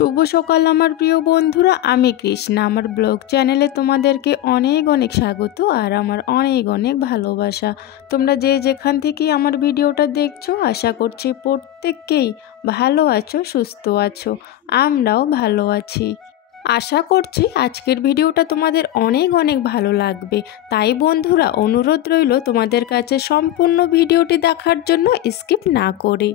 শুভ সকাল আমার প্রিয় বন্ধুরা, আমি কৃষ্ণা। আমার ব্লগ চ্যানেলে তোমাদেরকে অনেক অনেক স্বাগত আর আমার অনেক অনেক ভালোবাসা। তোমরা যে যেখান থেকে আমার ভিডিওটা দেখছো, আশা করছি প্রত্যেককেই ভালো আছো, সুস্থ আছো। আমরাও ভালো আছি। আশা করছি আজকের ভিডিওটা তোমাদের অনেক অনেক ভালো লাগবে। তাই বন্ধুরা, অনুরোধ রইল তোমাদের কাছে সম্পূর্ণ ভিডিওটি দেখার জন্য, স্কিপ না করে।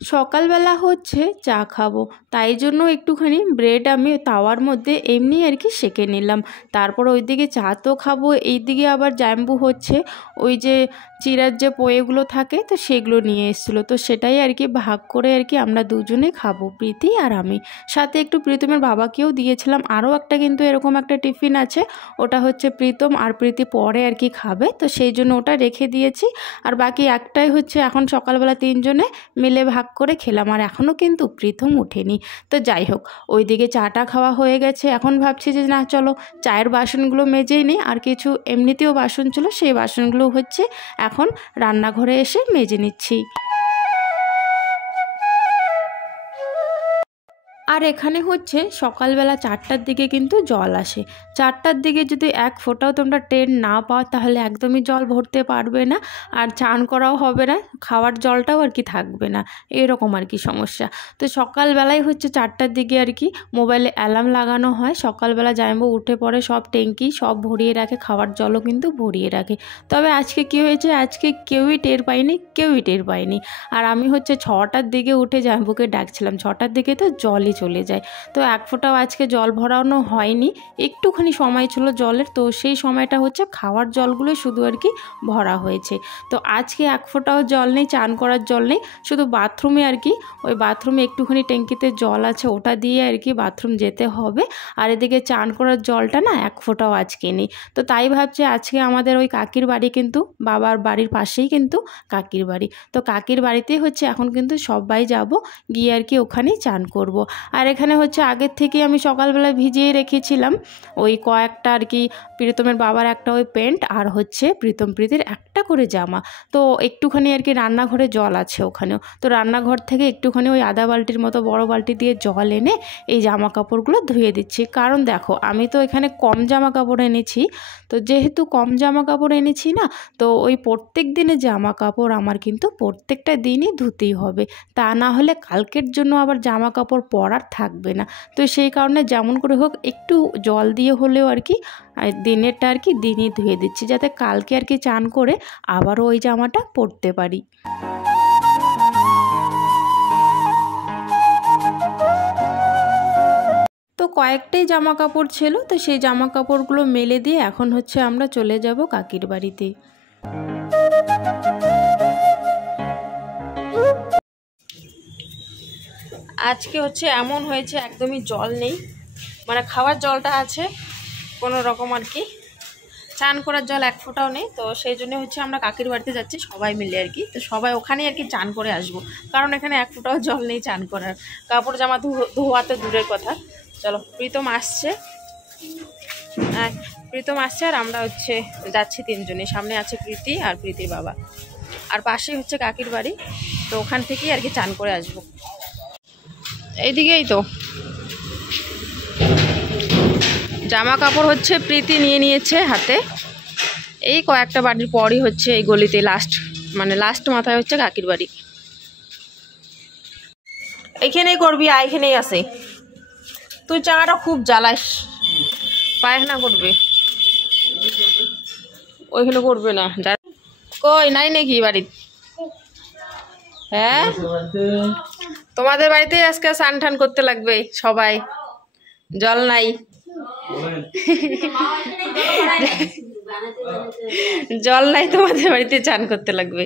সকালবেলা হচ্ছে চা খাবো, তাই জন্য একটুখানি ব্রেড আমি তাওয়ার মধ্যে এমনি আর কি সেঁকে নিলাম। তারপর ওইদিকে চা তো খাবো, এইদিকে আবার জাম্বু হচ্ছে ওই যে চিড়ার যে পোয়েগুলো থাকে তো সেগুলো নিয়ে এসেছিলো, তো সেটাই আর কি ভাগ করে আর কি আমরা দুজনে খাবো, প্রীতি আর আমি। সাথে একটু প্রীতমের বাবাকেও দিয়েছিলাম। আরও একটা কিন্তু এরকম একটা টিফিন আছে, ওটা হচ্ছে প্রীতম আর প্রীতি পরে আর কি খাবে, তো সেই জন্য ওটা রেখে দিয়েছি। আর বাকি একটাই হচ্ছে এখন সকালবেলা তিনজনে মিলে ভাগ করে খেলাম। আর এখনও কিন্তু প্রীতম ওঠেনি। তো যাই হোক, ওইদিকে চাটা খাওয়া হয়ে গেছে। এখন ভাবছি যে না, চলো চায়ের বাসনগুলো মেজেই নিই। আর কিছু এমনিতেও বাসন ছিল, সেই বাসনগুলো হচ্ছে এখন রান্নাঘরে এসে মেজে নিচ্ছি। আর এখানে হচ্ছে সকালবেলা 4টার দিকে কিন্তু জল আসে। 4টার দিকে যদি এক ফোঁটাও তোমরা ট্রেন না পাও, তাহলে একদমই জল ভরতে পারবে না, আর চান করাও হবে না, খাওয়ার জলটাও আর কি থাকবে না, এরকম আর কি সমস্যা। তো সকালবেলায় হচ্ছে 4টার দিকে আর কি মোবাইলে অ্যালার্ম লাগানো হয়। সকালবেলা জামাইবাবু উঠে পড়ে, সব ট্যাঙ্কি সব ভরিয়ে রাখে, খাওয়ার জলও কিন্তু ভরিয়ে রাখে। তবে আজকে কী হয়েছে, আজকে কেউই টের পায়নি। আর আমি হচ্ছে 6টার দিকে উঠে জামাইবাবুকে ডাকছিলাম। 6টার দিকে তো জলই চলে যায়। তো এক ফোঁটাও আজকে জল ভরানো হয়নি, একটুখানি সময় ছিল জলের, তো সেই সময়টা হচ্ছে খাওয়ার জলগুলো শুধু আর কি ভরা হয়েছে। তো আজকে এক ফোঁটাও জল নেই, চান করার জল নেই, শুধু বাথরুমে আর কি ওই বাথরুমে একটুখানি ট্যাঙ্কিতে জল আছে, ওটা দিয়ে আর কি বাথরুম যেতে হবে। আর এদিকে চান করার জলটা না এক ফোঁটাও আজকে নেই। তো তাই ভাবছি আজকে আমাদের ওই কাকির বাড়ি, কিন্তু বাবার বাড়ির পাশেই কিন্তু কাকির বাড়ি, তো কাকির বাড়িতেই হচ্ছে এখন কিন্তু সবাই যাব, গিয়ে আর কি ওখানেই চান করব। আর এখানে হচ্ছে আগের থেকে আমি সকালবেলা ভিজিয়ে রেখেছিলাম ওই কয়েকটা আর কি, প্রীতমের বাবার একটা ওই প্যান্ট আর হচ্ছে প্রীতির একটা করে জামা। তো একটুখানি আর কি রান্নাঘরে জল আছে ওখানেও, তো রান্নাঘর থেকে একটুখানি ওই আধা বালতির মতো বড় বালতি দিয়ে জল এনে এই জামা কাপড়গুলো ধুয়ে দিচ্ছি। কারণ দেখো, আমি তো এখানে কম জামা কাপড় এনেছি, তো যেহেতু কম জামা কাপড় এনেছি না, তো ওই প্রত্যেক দিনে জামা কাপড় আমার কিন্তু প্রত্যেকটা দিনই ধুতেই হবে, তা না হলে কালকের জন্য আবার জামা কাপড় পরার থাকবে না। তো সেই কারণে যেমন করে হোক একটু জল দিয়ে হলেও আর কি দিনেরটা আর কি দিনই ধুয়ে দিচ্ছি, যাতে কালকে আর কি চান করে আবারও ওই জামাটা পরতে পারি। তো কয়েকটাই জামা কাপড় ছিল, তো সেই জামা কাপড়গুলো মেলে দিয়ে এখন হচ্ছে আমরা চলে যাব কাকির বাড়িতে। আজকে হচ্ছে এমন হয়েছে, একদমই জল নেই, মানে খাওয়ার জলটা আছে কোনো রকম আর কি, চান করার জল এক ফোঁটাও নেই। তো সেই জন্য হচ্ছে আমরা কাকির বাড়িতে যাচ্ছি সবাই মিলে আর কি, তো সবাই ওখানেই আর কি চান করে আসবো, কারণ এখানে এক ফোঁটাও জল নেই চান করার, কাপড় জামা ধোয়াতে দূরের কথা। চলো, প্রীতম আসছে আর আমরা হচ্ছে যাচ্ছি তিনজনে। সামনে আছে প্রীতি আর প্রীতির বাবা, আর পাশেই হচ্ছে কাকির বাড়ি, তো ওখান থেকেই আর কি চান করে আসবো। এইদিকেই তো জামা কাপড় হচ্ছে প্রীতি নিয়ে নিয়েছে হাতে, এই কয়েকটা বাড়ির পরই হচ্ছে এই গলিতে লাস্ট মাথায় হচ্ছে কাকির বাড়ি। এইখানেই করবি, এইখানেই আছে। তুই চাঙাটা খুব জ্বালাস, পায়খানা করবে, ওইখানে করবে না। কই নাই নাকি বাড়ি? হ্যাঁ, তোমাদের বাড়িতে আজকে স্নান টান করতে লাগবে সবাই, জল নাই। জল নাই, তোমাদের বাড়িতে চান করতে লাগবে।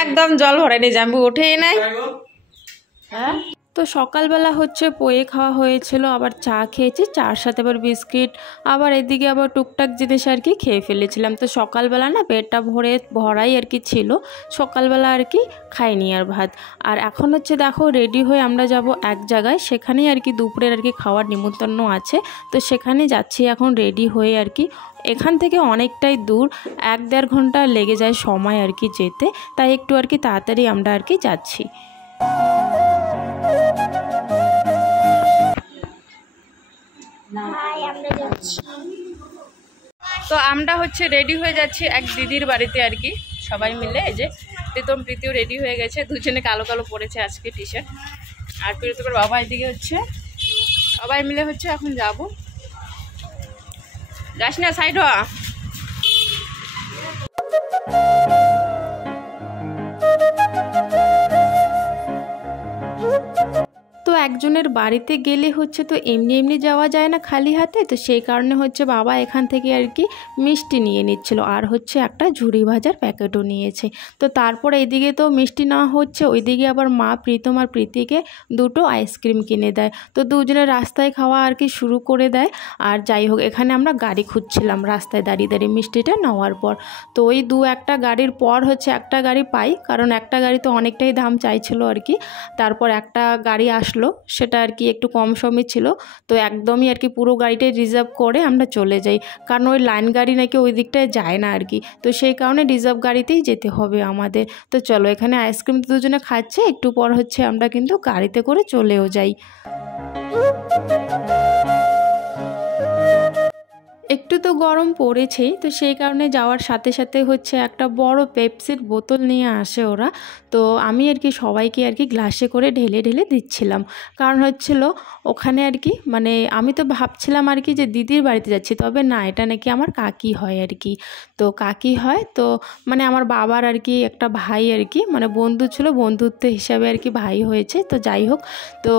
একদম জল ভরায়নি, জাম্বু ওঠেই নাই। হ্যাঁ, তো সকালবেলা হচ্ছে পোয়ে খাওয়া হয়েছিল, আবার চা খেয়েছি, চার সাথে আবার বিস্কিট, আবার এদিকে আবার টুকটাক জিনিস আর কি খেয়ে ফেলেছিলাম। তো সকালবেলা না পেটটা ভরাই আর কি ছিল, সকালবেলা আর কি খাইনি আর ভাত। আর এখন হচ্ছে দেখো রেডি হয়ে আমরা যাব এক জায়গায়, সেখানেই আর কি দুপুরের আর কি খাওয়ার নিমন্ত্রণ আছে। তো সেখানে যাচ্ছি এখন রেডি হয়ে আর কি। এখান থেকে অনেকটাই দূর, 1-1.5 ঘন্টা লেগে যায় সময় আর কি যেতে, তাই একটু আর কি তাড়াতাড়ি আমরা আর কি যাচ্ছি। তো আমরা হচ্ছে রেডি হয়ে যাচ্ছি এক দিদির বাড়িতে আর কি, সবাই মিলে। এই যে প্রীতম প্রীতিও রেডি হয়ে গেছে, দুজনে কালো কালো পরেছে আজকে টি শার্ট। আর প্রীতমের বাবা এদিকে হচ্ছে, সবাই মিলে হচ্ছে এখন যাব। যাস না, সাইড হ। তো একজনের বাড়িতে গেলে হচ্ছে তো এমনি এমনি যাওয়া যায় না খালি হাতে, তো সেই কারণে হচ্ছে বাবা এখান থেকে আর কি মিষ্টি নিয়ে নিচ্ছিল, আর হচ্ছে একটা ঝুড়ি ভাজার প্যাকেটও নিয়েছে। তো তারপরে এদিকে তো মিষ্টি নেওয়া হচ্ছে, ওইদিকে আবার মা প্রীতম আর প্রীতিকে 2টো আইসক্রিম কিনে দেয়। তো দুজনে রাস্তায় খাওয়া আর কি শুরু করে দেয়। আর যাই হোক, এখানে আমরা গাড়ি খুঁজছিলাম রাস্তায় দাঁড়িয়ে দাঁড়িয়ে মিষ্টিটা নেওয়ার পর। তো ওই 2-1টা গাড়ির পর হচ্ছে একটা গাড়ি পাই, কারণ একটা গাড়ি তো অনেকটাই দাম চাইছিল আর কি। তারপর একটা গাড়ি আসলো, সেটা আর কি একটু কম সমই ছিল। তো একদমই আর কি পুরো গাড়িটাই রিজার্ভ করে আমরা চলে যাই, কারণ ওই লাইন গাড়ি নাকি ওই দিকটায় যায় না আর কি। তো সেই কারণে রিজার্ভ গাড়িতেই যেতে হবে আমাদের। তো চলো, এখানে আইসক্রিম দুজনে খাচ্ছে, একটু পর হচ্ছে আমরা কিন্তু গাড়িতে করে চলেও যাই। একটু তো গরম পড়েছেই, তো সেই কারণে যাওয়ার সাথে সাথে হচ্ছে একটা বড় পেপসির বোতল নিয়ে আসে ওরা। তো আমি আর কি সবাইকে আর কি গ্লাসে করে ঢেলে ঢেলে দিচ্ছিলাম, কারণ হচ্ছিল ওখানে আর কি মানে আমি তো ভাবছিলাম আর কি যে দিদির বাড়িতে যাচ্ছি, তবে না, এটা নাকি আমার কাকি হয় আর কি। তো কাকি হয়, তো মানে আমার বাবার আর কি একটা ভাই আর কি, মানে বন্ধু ছিল, বন্ধুত্ব হিসাবে আর কি ভাই হয়েছে। তো যাই হোক, তো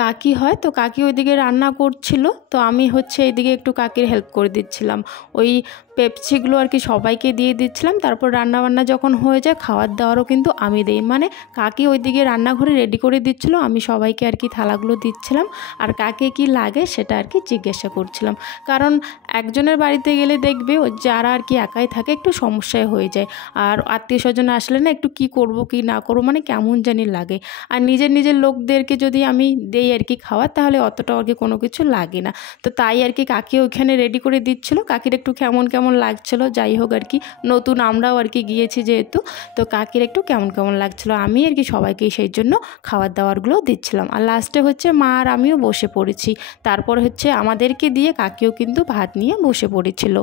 কাকি হয়। তো কাকি ওইদিকে রান্না করছিল, তো আমি হচ্ছে এইদিকে একটু কাকির হেল্প করে দিচ্ছিলাম। ওই পেপসিগুলো আর কি সবাইকে দিয়ে দিচ্ছিলাম। তারপর রান্নাবান্না যখন হয়ে যায়, খাওয়ার দাওয়ারও কিন্তু আমি দিই, মানে কাকি ওইদিকে রান্নাঘরে রেডি করে দিচ্ছিলো, আমি সবাইকে আর কি থালাগুলো দিচ্ছিলাম। আর কাকে কি লাগে সেটা আর কি জিজ্ঞাসা করছিলাম, কারণ একজনের বাড়িতে গেলে দেখবে যারা আর কি একাই থাকে একটু সমস্যায় হয়ে যায়। আর আত্মীয় স্বজন আসলে না একটু কি করব কি না করবো মানে কেমন জানি লাগে। আর নিজের নিজের লোকদেরকে যদি আমি দেই আর কি খাওয়া, তাহলে অতটা আর কি কোনো কিছু লাগে না। তো তাই আর কি কাকি ওইখানে রেডি করে দিচ্ছিলো, কাকির একটু কেমন কেমন লাগছিলো। যাই হোক আর কি, নতুন আমরাও আর কি গিয়েছি যেহেতু, তো কাকির একটু কেমন কেমন লাগছিলো। আমি আর কি সবাইকে সেই জন্য খাবার দাবারগুলো দিচ্ছিলাম। আর লাস্টে হচ্ছে মা আর আমিও বসে পড়েছি। তারপর হচ্ছে আমাদেরকে দিয়ে কাকিও কিন্তু ভাত নিয়ে বসে পড়েছিল।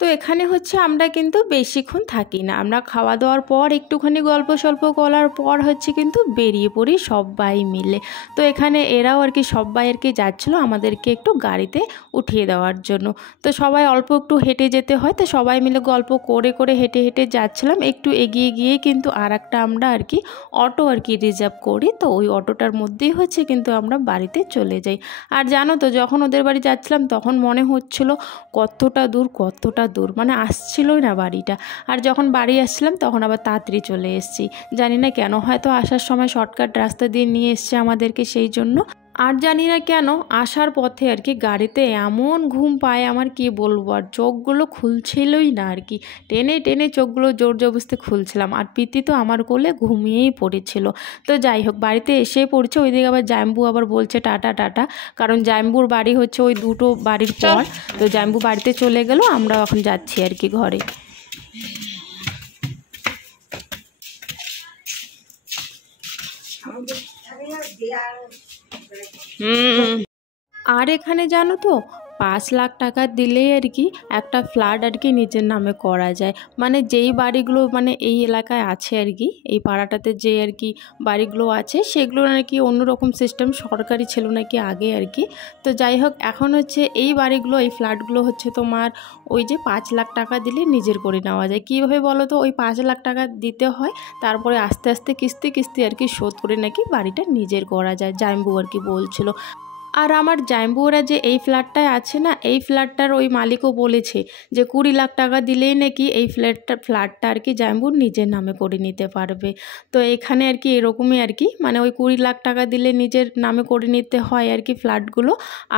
তো এখানে হচ্ছে আমরা কিন্তু বেশিক্ষণ থাকি না, আমরা খাওয়া দাওয়ার পর একটুখানি গল্প সল্প করার পর হচ্ছে কিন্তু বেরিয়ে পড়ি সবাই মিলে। তো এখানে এরাও আর কি সবাই আর কি যাচ্ছিলো আমাদেরকে একটু গাড়িতে উঠিয়ে দেওয়ার জন্য। তো সবাই অল্প একটু হেঁটে যেতে হয়, তো সবাই মিলে গল্প করে করে হেঁটে হেঁটে যাচ্ছিলাম। একটু এগিয়ে গিয়ে কিন্তু আর একটা আমরা আর কি অটো আর কি রিজার্ভ করি, তো ওই অটোটার মধ্যেই হচ্ছে কিন্তু আমরা বাড়িতে চলে যাই। আর জানো তো, যখন ওদের বাড়ি যাচ্ছিলাম তখন মনে হচ্ছিল কতটা দূর, মানে আসছিলই না বাড়িটা। আর যখন বাড়ি আসছিলাম তখন আবার তাড়াতাড়ি চলে এসেছি, জানি না কেন, হয়তো আসার সময় শর্টকাট রাস্তা দিয়ে নিয়ে এসছে আমাদেরকে সেই জন্য। আর জানি না কেন আসার পথে আর কি গাড়িতে এমন ঘুম পায় আমার, কি বলবো, আর চোখগুলো খুলছিলই না আর কি, টেনে টেনে চোখগুলো জোর জবরদস্তি খুলছিলাম। আর প্রীতি তো আমার কোলে ঘুমিয়েই পড়েছিল। তো যাই হোক, বাড়িতে এসে পড়ছে। ওইদিকে আবার জাম্বু আবার বলছে টাটা টাটা, কারণ জাম্বুর বাড়ি হচ্ছে ওই 2টো বাড়ির পর। তো জাম্বু বাড়িতে চলে গেল, আমরা এখন যাচ্ছি আর কি ঘরে। আর এখানে জানো তো, 5 লাখ টাকা দিলেই আর কি একটা ফ্ল্যাট আর কি নিজের নামে করা যায়। মানে যেই বাড়িগুলো মানে এই এলাকায় আছে আর কি, এই পাড়াটাতে যে আর কি বাড়িগুলো আছে, সেগুলো নাকি অন্যরকম সিস্টেম, সরকারি ছিল নাকি আগে আর কি। তো যাই হোক, এখন হচ্ছে এই বাড়িগুলো, এই ফ্ল্যাটগুলো হচ্ছে তোমার ওই যে 5 লাখ টাকা দিলে নিজের করে নেওয়া যায়। কীভাবে বলো তো, ওই 5 লাখ টাকা দিতে হয়, তারপরে আস্তে আস্তে কিস্তি কিস্তি আর কি শোধ করে নাকি বাড়িটা নিজের করা যায়, জাম্বু আর কি বলছিল। আর আমার জামাইবাবুরা যে এই ফ্ল্যাটটায় আছে না, এই ফ্ল্যাটটার ওই মালিকও বলেছে যে 20 লাখ টাকা দিলেই নাকি এই ফ্ল্যাটটা আর কি জামাইবাবু নিজের নামে করে নিতে পারবে। তো এখানে আর কি এরকমই আর কি, মানে ওই 20 লাখ টাকা দিলে নিজের নামে করে নিতে হয় আর কি ফ্ল্যাটগুলো,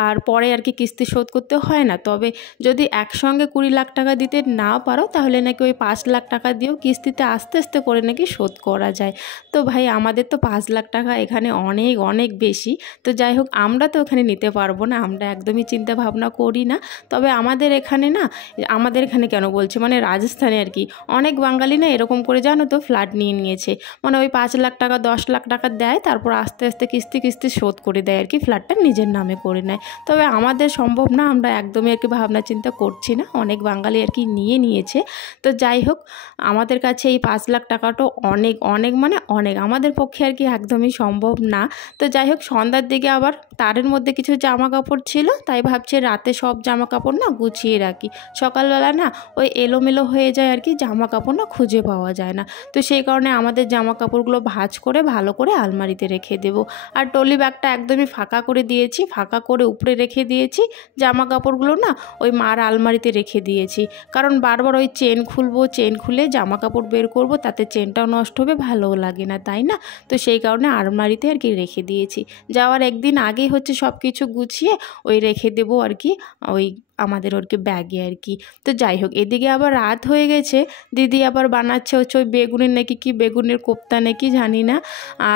আর পরে আর কি কিস্তি শোধ করতে হয় না। তবে যদি একসঙ্গে 20 লাখ টাকা দিতে না পারো তাহলে নাকি ওই 5 লাখ টাকা দিয়েও কিস্তিতে আস্তে আস্তে করে নাকি শোধ করা যায়। তো ভাই আমাদের তো 5 লাখ টাকা এখানে অনেক অনেক বেশি। তো যাই হোক আমরা তো ওখানে নিতে পারবো না, আমরা একদমই চিন্তা ভাবনা করি না। তবে আমাদের এখানে না, আমাদের এখানে কেন বলছি, মানে রাজস্থানে আর কি অনেক বাঙালি না এরকম করে জানো তো ফ্ল্যাট নিয়ে নিয়েছে, মানে ওই 5 লাখ টাকা 10 লাখ টাকা দেয়, তারপর আস্তে আস্তে কিস্তি শোধ করে দেয় আর কি, ফ্ল্যাটটা নিজের নামে করে নেয়। তবে আমাদের সম্ভব না, আমরা একদমই আর কি ভাবনা চিন্তা করছি না, অনেক বাঙালি আর কি নিয়ে নিয়েছে। তো যাই হোক আমাদের কাছে এই 5 লাখ টাকাটা অনেক অনেক মানে অনেক, আমাদের পক্ষে আর কি একদমই সম্ভব না। তো যাই হোক সন্ধ্যার দিকে আবার তারের মধ্যে কিছু জামা কাপড় ছিল, তাই ভাবছি রাতে সব জামা কাপড় না গুছিয়ে রাখি, সকালবেলা না ওই এলোমেলো হয়ে যায় আর কি, জামা কাপড় না খুঁজে পাওয়া যায় না। তো সেই কারণে আমাদের জামা কাপড়গুলো ভাঁজ করে ভালো করে আলমারিতে রেখে দেবো। আর ট্রলি ব্যাগটা একদমই ফাঁকা করে দিয়েছি, ফাঁকা করে উপরে রেখে দিয়েছি, জামা কাপড়গুলো না ওই মার আলমারিতে রেখে দিয়েছি, কারণ বারবার ওই চেন খুলবো, চেন খুলে জামা কাপড় বের করব, তাতে চেনটাও নষ্ট হবে, ভালোও লাগে না, তাই না? তো সেই কারণে আলমারিতে আর কি রেখে দিয়েছি। যাওয়ার একদিন আগেই হচ্ছে সব কিছু গুছিয়ে ওই রেখে দেবো আর কি ওই আমাদের ওর কি ব্যাগে আর কি। তো যাই হোক এদিকে আবার রাত হয়ে গেছে, দিদি আবার বানাচ্ছে হচ্ছে ওই বেগুনের নাকি কি বেগুনের কোপ্তা নাকি জানি না।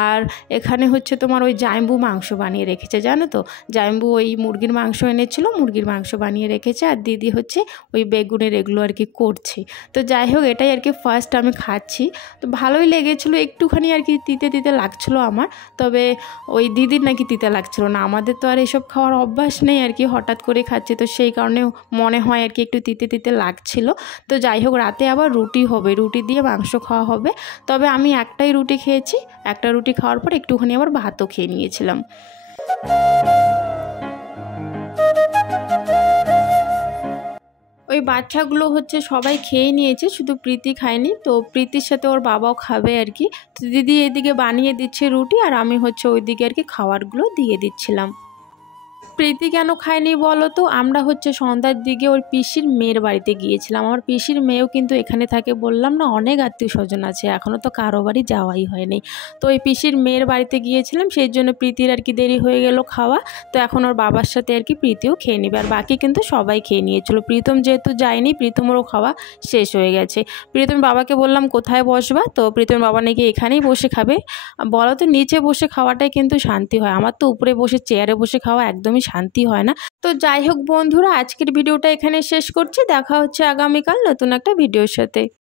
আর এখানে হচ্ছে তোমার ওই জামাইবাবু মাংস বানিয়ে রেখেছে, জানো তো জামাইবাবু ওই মুরগির মাংস এনেছিল, মুরগির মাংস বানিয়ে রেখেছে, আর দিদি হচ্ছে ওই বেগুনের এগুলো আর কি করছে। তো যাই হোক এটাই আর কি ফার্স্ট আমি খাচ্ছি, তো ভালোই লেগেছিলো, একটুখানি আর কি তিতে তিতে লাগছিলো আমার, তবে ওই দিদির নাকি তিতে লাগছিল না, আমাদের তো আর এসব খাওয়ার অভ্যাস নেই আর কি, হঠাৎ করে খাচ্ছি তো সেই কারণে মনে হয় আর কি একটু তিতে তিতে লাগছিল। তো যাই হোক রাতে আবার রুটি হবে, রুটি দিয়ে মাংস খাওয়া হবে। তবে আমি একটাই রুটি খেয়েছি, একটা রুটি খাওয়ার পর একটুখানি আবার ভাতও খেয়ে নিয়েছিলাম। ওই বাচ্চাগুলো হচ্ছে সবাই খেয়ে নিয়েছে, শুধু প্রীতি খায়নি, তো প্রীতির সাথে ওর বাবাও খাবে আর কি। তো দিদি এদিকে বানিয়ে দিচ্ছে রুটি, আর আমি হচ্ছে ওইদিকে আর কি খাবারগুলো দিয়ে দিচ্ছিলাম। প্রীতি কেন খায়নি বলো তো, আমরা হচ্ছে সন্ধ্যার দিকে ওর পিসির মেয়ের বাড়িতে গিয়েছিলাম। আমার পিসির মেয়েও কিন্তু এখানে থাকে, বললাম না অনেক আত্মীয় স্বজন আছে, এখনও তো কারো বাড়ি যাওয়াই হয়নি। তো ওই পিসির মেয়ের বাড়িতে গিয়েছিলাম, সেই জন্য প্রীতির আর কি দেরি হয়ে গেল খাওয়া। তো এখন ওর বাবার সাথে আর কি প্রীতিও খেয়ে নেবে, আর বাকি কিন্তু সবাই খেয়ে নিয়েছিল। প্রীতম যেহেতু যায়নি, প্রীতমেরও খাওয়া শেষ হয়ে গেছে। প্রীতম বাবাকে বললাম কোথায় বসবা, তো প্রীতম বাবা নাকি এখানেই বসে খাবে। বলো তো নিচে বসে খাওয়াটাই কিন্তু শান্তি হয়, আমার তো উপরে বসে চেয়ারে বসে খাওয়া একদমই শান্তি হয় না। তো যাই হোক বন্ধুরা আজকের ভিডিওটা এখানে শেষ করছি, দেখা হচ্ছে আগামীকাল নতুন একটা ভিডিওর সাথে।